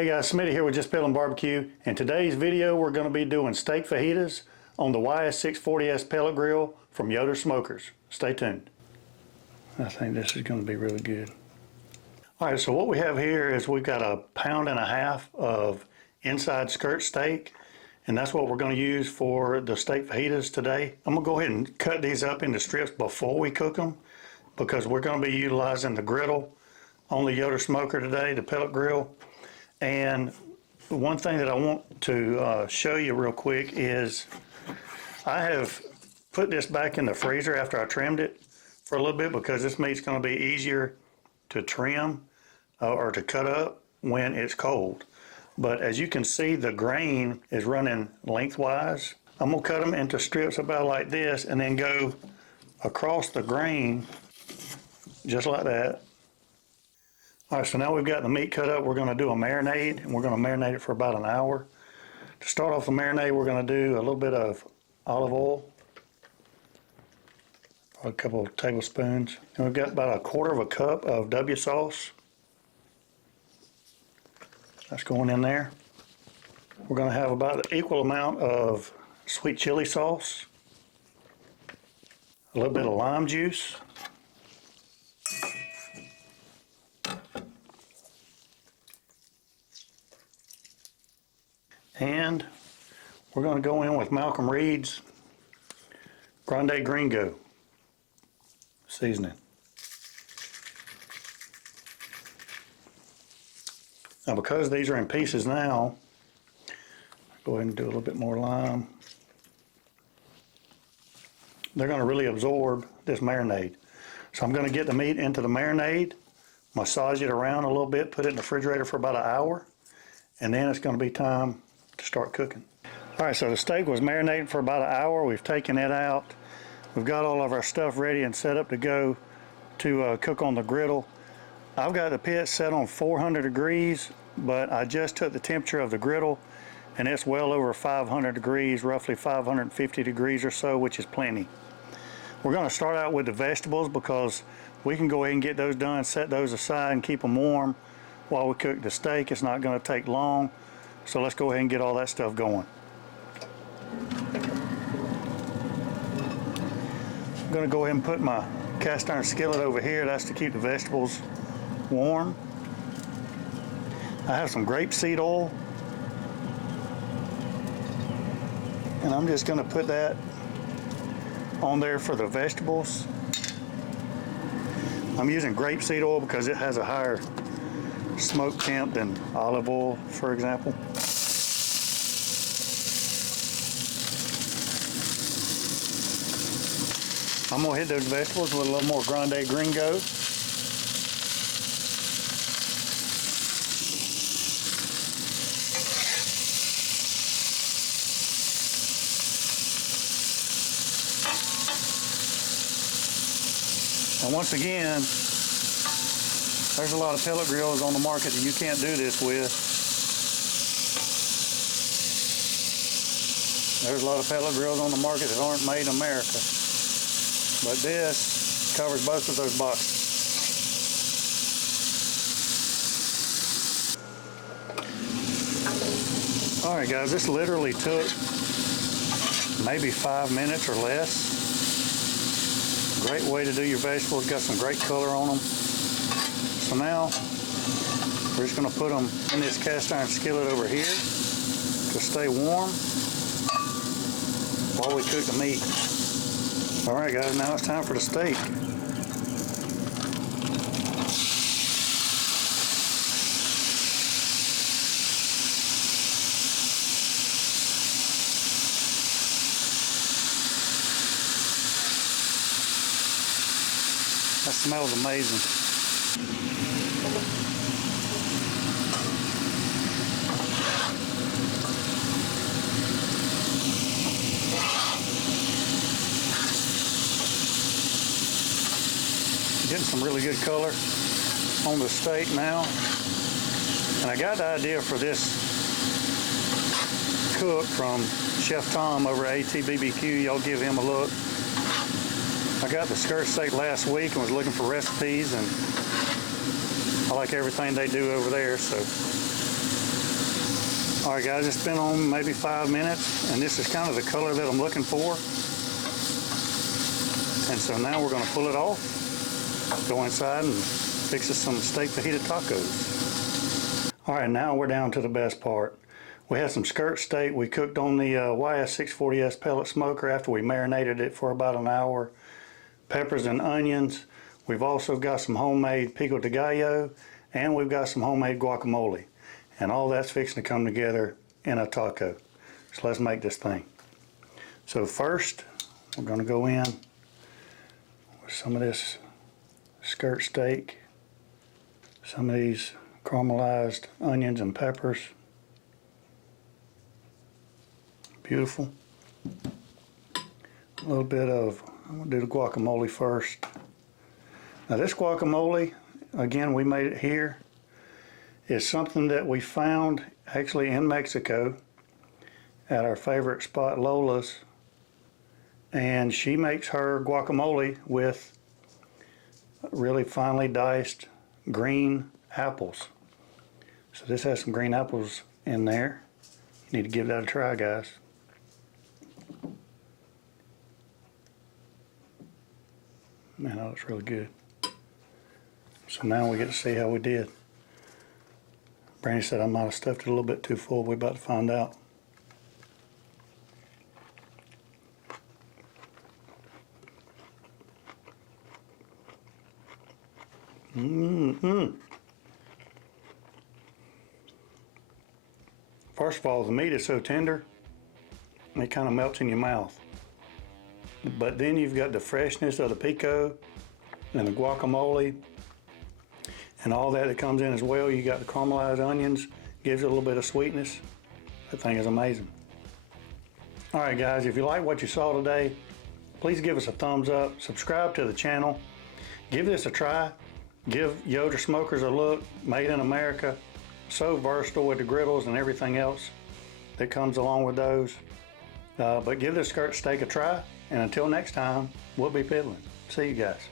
Hey guys, Smitty here with Just Piddlin Barbecue. In today's video, we're going to be doing steak fajitas on the YS640S pellet grill from Yoder Smokers. Stay tuned. I think this is going to be really good. All right, so what we have here is we've got 1.5 pounds of inside skirt steak, and that's what we're going to use for the steak fajitas today. I'm going to go ahead and cut these up into strips before we cook them, because we're going to be utilizing the griddle on the Yoder smoker today, the pellet grill. And one thing that I want to show you real quick is I have put this back in the freezer after I trimmed it for a little bit, because this meat's going to be easier to trim or to cut up when it's cold. But as you can see, the grain is running lengthwise. I'm going to cut them into strips about like this and then go across the grain just like that. All right, so now we've got the meat cut up. We're going to do a marinade, and we're going to marinate it for about an hour. To start off the marinade, we're going to do a little bit of olive oil, a couple of tablespoons. And we've got about 1/4 cup of W sauce. That's going in there. We're going to have about an equal amount of sweet chili sauce, a little bit of lime juice, and we're going to go in with Malcolm Reed's Grande Gringo seasoning. Now, because these are in pieces now, go ahead and do a little bit more lime. They're going to really absorb this marinade. So I'm going to get the meat into the marinade, massage it around a little bit, put it in the refrigerator for about an hour, and then it's going to be time to start cooking. All right, so the steak was marinating for about an hour. We've taken it out. We've got all of our stuff ready and set up to go to cook on the griddle. I've got the pit set on 400 degrees, but I just took the temperature of the griddle, and it's well over 500 degrees, roughly 550 degrees or so, which is plenty. We're going to start out with the vegetables, because we can go ahead and get those done, set those aside, and keep them warm while we cook the steak. It's not going to take long. So let's go ahead and get all that stuff going. I'm going to go ahead and put my cast iron skillet over here. That's to keep the vegetables warm. I have some grapeseed oil, and I'm just going to put that on there for the vegetables. I'm using grapeseed oil because it has a higher smoke temp than olive oil, for example. I'm going to hit those vegetables with a little more Grande Gringo. And once again, there's a lot of pellet grills on the market that you can't do this with. There's a lot of pellet grills on the market that aren't made in America. But this covers both of those boxes. Alright guys, this literally took maybe 5 minutes or less. Great way to do your vegetables, got some great color on them. So now, we're just going to put them in this cast iron skillet over here to stay warm while we cook the meat. Alright guys, now it's time for the steak. That smells amazing. Getting some really good color on the steak now. And I got the idea for this cook from Chef Tom over at ATBBQ. Y'all give him a look. I got the skirt steak last week and was looking for recipes, and I like everything they do over there, so All right guys, it's been on maybe 5 minutes, and this is kind of the color that I'm looking for. And so now we're going to pull it off, go inside and fix us some steak fajita tacos. All right, now we're down to the best part. We had some skirt steak we cooked on the YS640S pellet smoker after we marinated it for about an hour. Peppers and onions. We've also got some homemade pico de gallo, and we've got some homemade guacamole. And all that's fixing to come together in a taco. So let's make this thing. So first, we're going to go in with some of this skirt steak, some of these caramelized onions and peppers. Beautiful. A little bit of, I'm going to do the guacamole first. Now this guacamole, again, we made it here. It's something that we found actually in Mexico at our favorite spot, Lola's. And she makes her guacamole with really finely diced green apples. So this has some green apples in there. You need to give that a try, guys. Man, that looks really good. So now we get to see how we did. Brandy said I might have stuffed it a little bit too full. We're about to find out. First of all, the meat is so tender, it kind of melts in your mouth. But then you've got the freshness of the pico and the guacamole and all that comes in as well. You got the caramelized onions, gives it a little bit of sweetness. That thing is amazing. All right guys, if you like what you saw today, please give us a thumbs up, subscribe to the channel, give this a try, give Yoder smokers a look, made in America, so versatile with the griddles and everything else that comes along with those. But give this skirt steak a try, and until next time, we'll be piddling. See you guys.